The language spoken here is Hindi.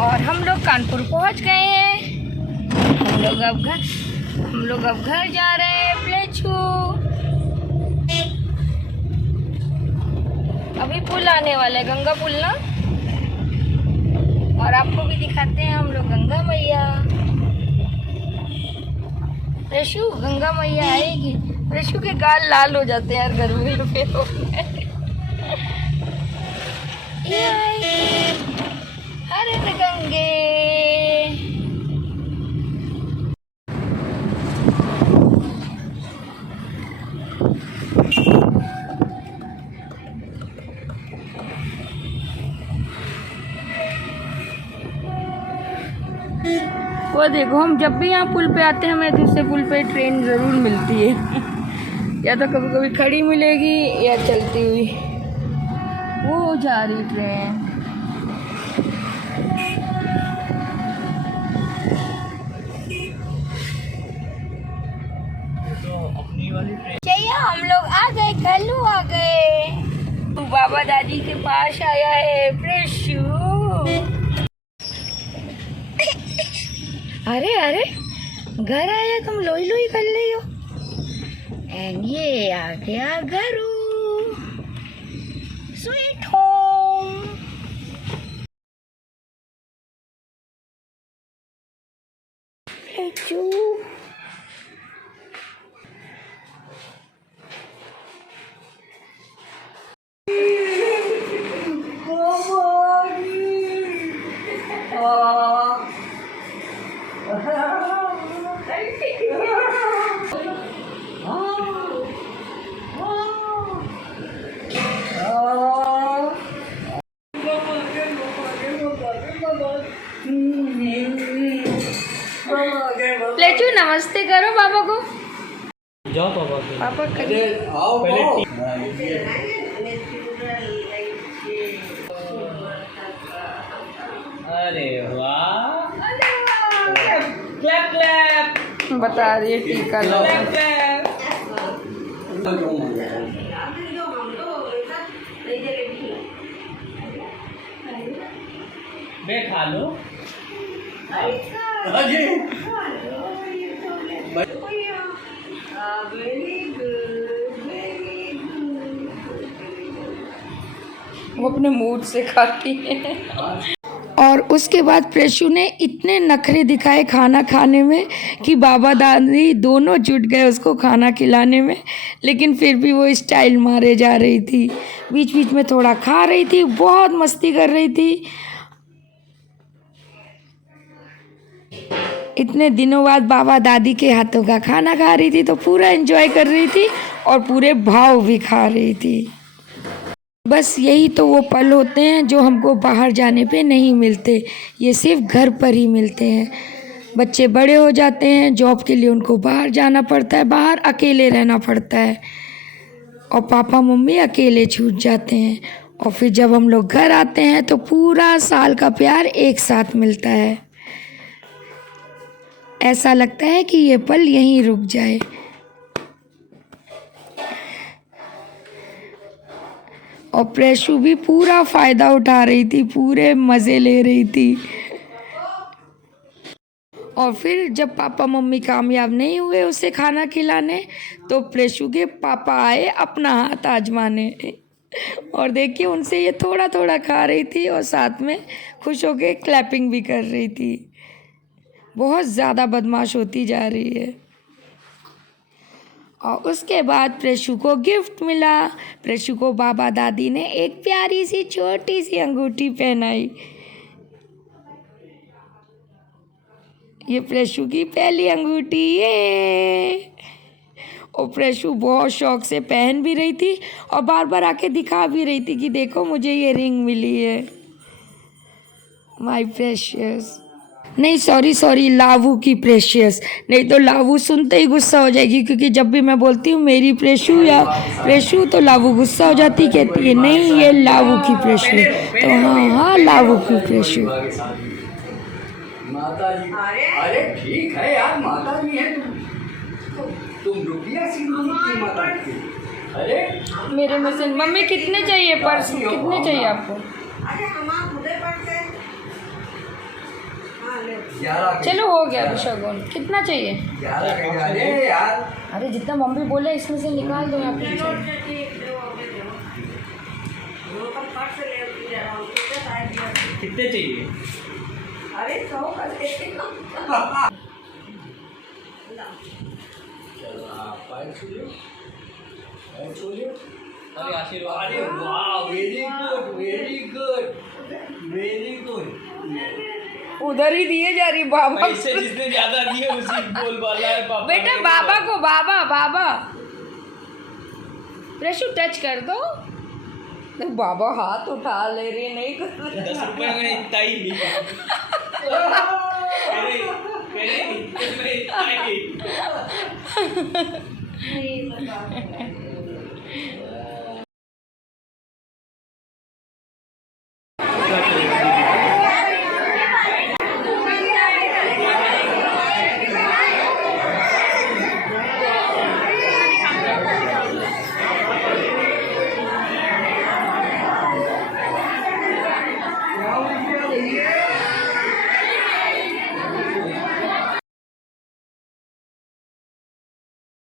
और हम लोग कानपुर पहुंच गए हैं। हम लोग अब घर जा रहे हैं। प्लेचू अभी पुल आने वाला है, गंगा पुल ना। और आपको भी दिखाते हैं हम लोग गंगा मैया। प्रेशु गंगा मैया आएगी। प्रेशु के गाल लाल हो जाते हैं यार गर्मी में। ये आएगी हरे गंगे। वो देखो, हम जब भी यहाँ पुल पे आते हैं हमें दूसरे पुल पे ट्रेन ज़रूर मिलती है। या तो कभी कभी खड़ी मिलेगी या चलती हुई। वो जा रही ट्रेन। चलिए हम लोग आ गए, कल्लू आ गए। तो बाबा दादी के पास आया है प्रेशु। अरे अरे घर आया, तुम लोई लोई कर रही हो। एंड ये आ गया घरू, स्वीट होम। प्रेशु प्लेचू नमस्ते करो पापा को। जाओ पापा को। पापा करिए। आओ पहले। अरे वाह, क्लैप क्लैप बता रही है टीका लो। बे खा लो। वो अपने मूड से खाती है। और उसके बाद प्रेशु ने इतने नखरे दिखाए खाना खाने में कि बाबा दादी दोनों जुट गए उसको खाना खिलाने में। लेकिन फिर भी वो स्टाइल मारे जा रही थी, बीच बीच में थोड़ा खा रही थी, बहुत मस्ती कर रही थी। इतने दिनों बाद बाबा दादी के हाथों का खाना खा रही थी तो पूरा एंजॉय कर रही थी और पूरे भाव भी खा रही थी। बस यही तो वो पल होते हैं जो हमको बाहर जाने पे नहीं मिलते, ये सिर्फ घर पर ही मिलते हैं। बच्चे बड़े हो जाते हैं, जॉब के लिए उनको बाहर जाना पड़ता है, बाहर अकेले रहना पड़ता है और पापा मम्मी अकेले छूट जाते हैं। और फिर जब हम लोग घर आते हैं तो पूरा साल का प्यार एक साथ मिलता है। ऐसा लगता है कि ये पल यहीं रुक जाए। और प्रेशु भी पूरा फ़ायदा उठा रही थी, पूरे मज़े ले रही थी। और फिर जब पापा मम्मी कामयाब नहीं हुए उसे खाना खिलाने तो प्रेशु के पापा आए अपना हाथ आजमाने। और देखिए उनसे ये थोड़ा थोड़ा खा रही थी और साथ में खुश होकर क्लैपिंग भी कर रही थी। बहुत ज़्यादा बदमाश होती जा रही है। और उसके बाद प्रेशु को गिफ्ट मिला। प्रेशु को बाबा दादी ने एक प्यारी सी छोटी सी अंगूठी पहनाई। ये प्रेशु की पहली अंगूठी। ये और प्रेशु बहुत शौक से पहन भी रही थी और बार बार आके दिखा भी रही थी कि देखो मुझे ये रिंग मिली है। माय प्रेशियस, नहीं सॉरी लावू की प्रेशियस, नहीं तो लावू सुनते ही गुस्सा हो जाएगी, क्योंकि जब भी मैं बोलती हूँ मेरी प्रेशु या प्रेशु तो लावू गुस्सा हो जाती, कहती है नहीं ये लावू की प्रेशु। तो हाँ लावू की प्रेशु। माता जी, अरे ठीक है यार, माता जी है तुम रुपया सिंदूर की माता की। अरे मेरे में से मम्मी कितने चाहिए पर्स, कितने चाहिए आपको? अरे हमारा खुदे पड़ते हैं। हाँ, ले। 11 के, चलो हो गया शगुन, कितना चाहिए? 11 के अरे यार, अरे जितना मम्मी बोले इसमें से निकाल दो यहाँ पे। नोट से ठीक, दो हो गए, दो। वो तो फट से ले उठी जा रहा हूँ, कितने साइड दिया? कितने चाहिए? अरे 100 का लेके ना। चलो आप पैर छू लो, पैर छू लो। अरे आशीर्वाद। अरे वाह, very good very good very good. उधर ही दिए जा रही बाबा। पैसे जिसने ज्यादा दिए उसी बोल वाला है पापा। बेटा बाबा को, बाबा प्रेशु टच कर दो। बाबा हाथ उठा ले रही, नहीं कर रही। 10 रुपए में इतना ही लिया। इतना ही।